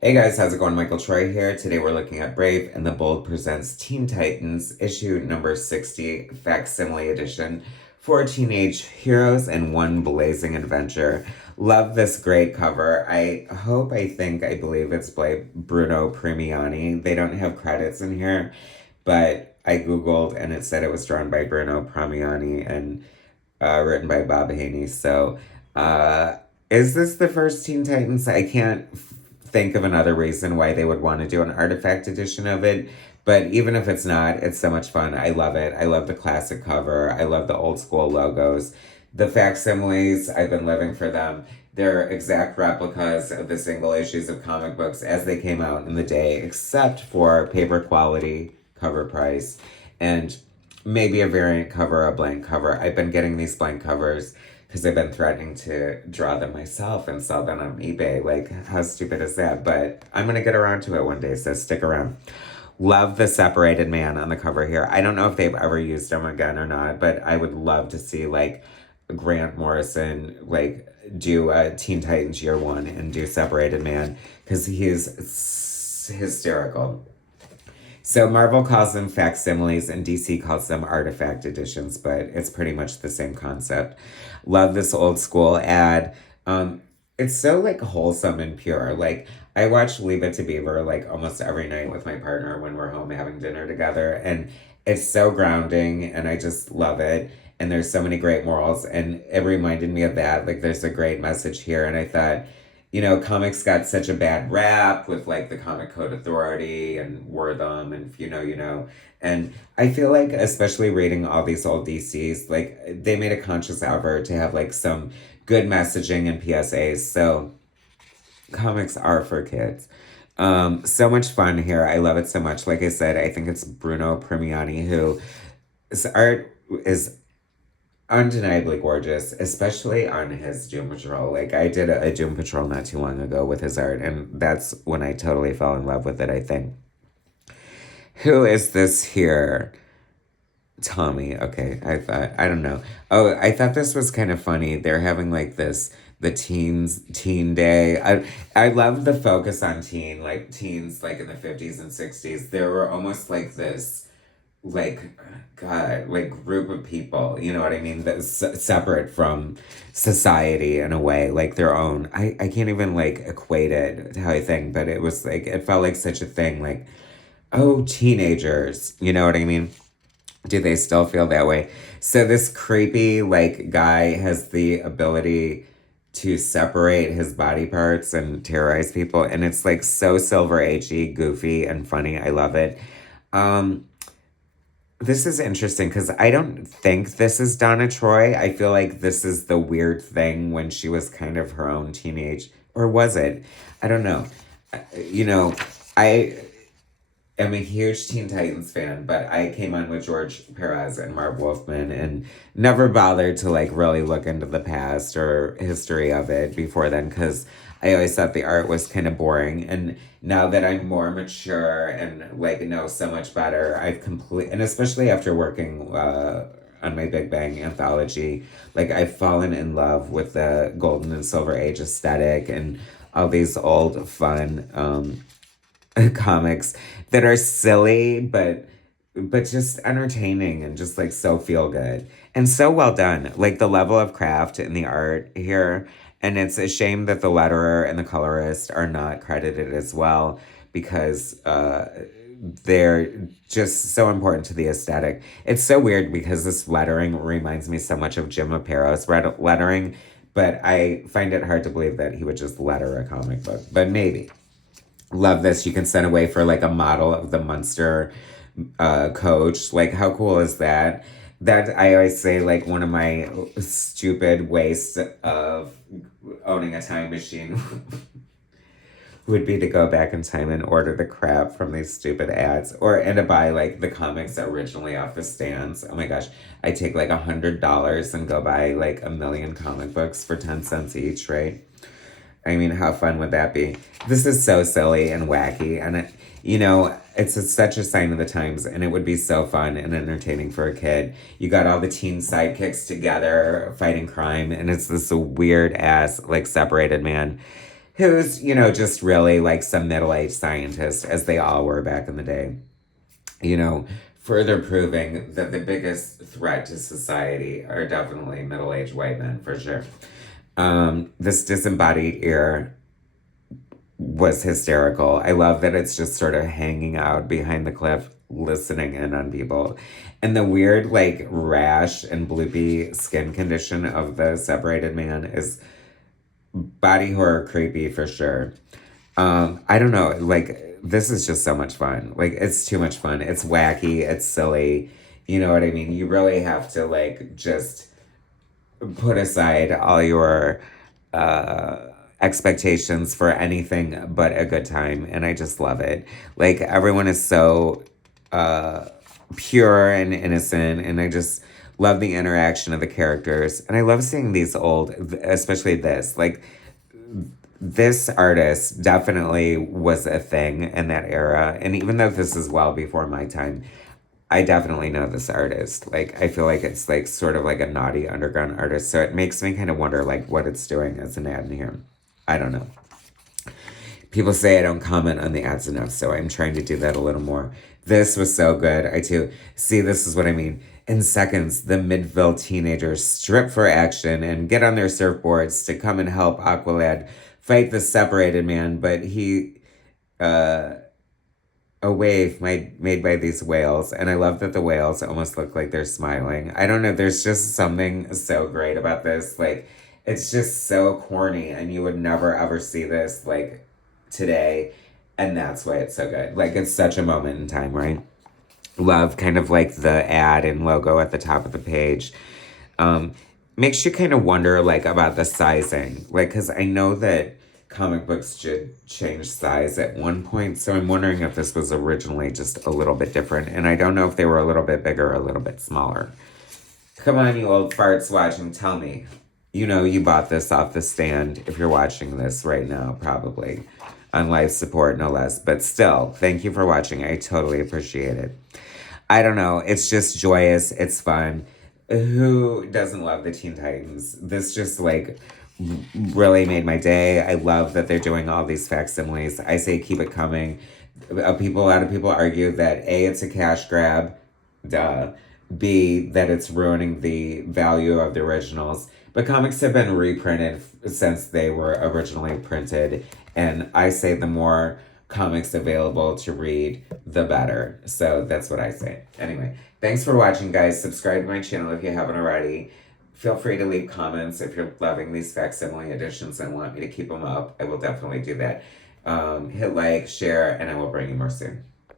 Hey guys, how's it going? Michael Troy here. Today we're looking at Brave and the Bold presents Teen Titans, issue number 60, Facsimile edition. Four teenage heroes and one blazing adventure. Love this great cover. I believe it's by Bruno Premiani. They don't have credits in here, but I Googled and it said it was drawn by Bruno Premiani and written by Bob Haney. Uh, is this the first Teen Titans? I can't think of another reason why they would want to do an artifact edition of it. But even if it's not, it's so much fun. I love it. I love the classic cover. I love the old school logos. The facsimiles, I've been living for them. They're exact replicas of the single issues of comic books as they came out in the day, except for paper quality, cover price, and maybe a variant cover, a blank cover. I've been getting these blank covers because I've been threatening to draw them myself and sell them on eBay. Like, how stupid is that? But I'm going to get around to it one day, so stick around. Love the separated man on the cover here. I don't know if they've ever used him again or not, but I would love to see, like, Grant Morrison, like, do Teen Titans Year 1 and do Separated Man, because he's hysterical. So Marvel calls them facsimiles and DC calls them artifact editions, but it's pretty much the same concept. Love this old school ad. It's so like wholesome and pure. Like I watch Leave It to Beaver like almost every night with my partner when we're home having dinner together, and it's so grounding, and I just love it. And there's so many great morals, and it reminded me of that. Like there's a great message here, and I thought comics got such a bad rap with like the Comic Code Authority and Wortham and if you know, you know. And I feel like, especially reading all these old DCs, like they made a conscious effort to have like some good messaging and PSAs. So comics are for kids. So much fun here. I love it so much. Like I said, I think it's Bruno Premiani who his art is undeniably gorgeous, especially on his Doom Patrol. Like I did a Doom Patrol not too long ago with his art, and that's when I totally fell in love with it, I think. Who is this here? Tommy. Okay, I don't know. Oh, I thought this was kind of funny. They're having like this the teen day. I love the focus on like teens like in the 50s and 60s. There were almost like this like god like group of people, you know what I mean, that's separate from society in a way, like their own. I can't even like equate it to how I think, but it was like it felt like such a thing, like, oh, teenagers, you know what I mean? Do they still feel that way? So this creepy like guy has the ability to separate his body parts and terrorize people, and it's like so silver agey, goofy, and funny. I love it. um this is interesting because I don't think this is Donna Troy. I feel like this is the weird thing when she was kind of her own teenage, or was it? I don't know. You know, I am a huge Teen Titans fan, but I came on with George Perez and Marv Wolfman and never bothered to like really look into the past or history of it before then because I always thought the art was kind of boring. And now that I'm more mature and like know so much better, and especially after working on my Big Bang anthology, like I've fallen in love with the golden and silver age aesthetic and all these old fun comics that are silly but just entertaining and just like so feel good and so well done. Like the level of craft in the art here, and it's a shame that the letterer and the colorist are not credited as well because they're just so important to the aesthetic. It's so weird because this lettering reminds me so much of Jim Aparo's lettering, but I find it hard to believe that he would just letter a comic book, but maybe. Love this. You can send away for like a model of the Munster coach. Like, how cool is that? That I always say, like, one of my stupid wastes of owning a time machine would be to go back in time and order the crap from these stupid ads, and to buy like the comics originally off the stands. Oh my gosh, I take like $100 and go buy like a million comic books for 10 cents each, right? I mean, how fun would that be? This is so silly and wacky, and it's such a sign of the times, and it would be so fun and entertaining for a kid. You got all the teen sidekicks together fighting crime, and it's this weird ass like separated man who's, just really like some middle-aged scientist, as they all were back in the day. Further proving that the biggest threat to society are definitely middle-aged white men, for sure. This disembodied ear was hysterical. I love that it's just sort of hanging out behind the cliff, listening in on people. And the weird, like, rash and bloopy skin condition of the separated man is body horror creepy for sure. I don't know, like, this is just so much fun. Like, it's too much fun. It's wacky, it's silly. You know what I mean? You really have to, like, just put aside all your expectations for anything but a good time, and I just love it. Like, everyone is so pure and innocent, and I just love the interaction of the characters. And I love seeing these old, especially this, like, this artist definitely was a thing in that era. And even though this is well before my time, I definitely know this artist. Like, I feel like it's like sort of like a naughty underground artist. So it makes me kind of wonder like what it's doing as an ad in here. I don't know. People say I don't comment on the ads enough, so I'm trying to do that a little more. This was so good. I too. See, this is what I mean. In seconds, the Midville teenagers strip for action and get on their surfboards to come and help Aqualad fight the separated man, but a wave made by these whales, and I love that the whales almost look like they're smiling. I don't know, there's just something so great about this. Like, it's just so corny, and you would never ever see this, like, today, and that's why it's so good. Like, it's such a moment in time, right? Love kind of like the ad and logo at the top of the page. Makes you kind of wonder, like, about the sizing. Like, because I know that comic books should change size at one point, so I'm wondering if this was originally just a little bit different, and I don't know if they were a little bit bigger or a little bit smaller. Come on, you old farts watching, tell me. You know you bought this off the stand if you're watching this right now, probably. On life support, no less. But still, thank you for watching. I totally appreciate it. I don't know. It's just joyous. It's fun. Who doesn't love the Teen Titans? This just, like, really made my day. I love that they're doing all these facsimiles. I say keep it coming. A lot of people argue that A, it's a cash grab. Duh. B, that it's ruining the value of the originals. But comics have been reprinted since they were originally printed. And I say the more comics available to read, the better. So that's what I say. Anyway, thanks for watching, guys. Subscribe to my channel if you haven't already. Feel free to leave comments if you're loving these facsimile editions and want me to keep them up. I will definitely do that. Hit like, share, and I will bring you more soon.